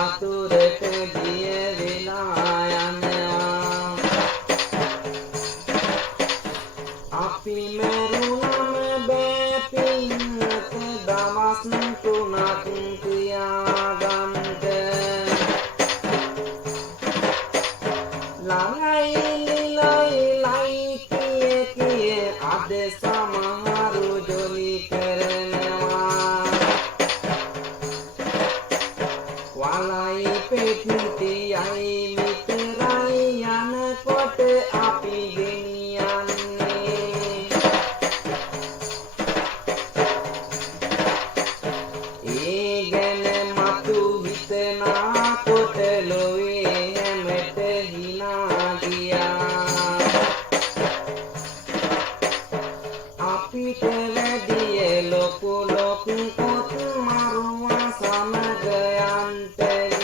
වතුරට ගිය වෙලා යනවා අපි මරුණම බෑ පින්නත දවස් 3ක් තියාගන්නට ලයි කිය අද සමහරු ජොලි කරනවා වලයි පෙට්ටියයි විතරයි යනකොට අපි ගෙනියන්නේ ඒ ගැන මතු හිතනකොට ලොවේ හැමට හිනා ගියා අපිට වැඩිය ලොකු පොත් මරුවා සමග යන්ට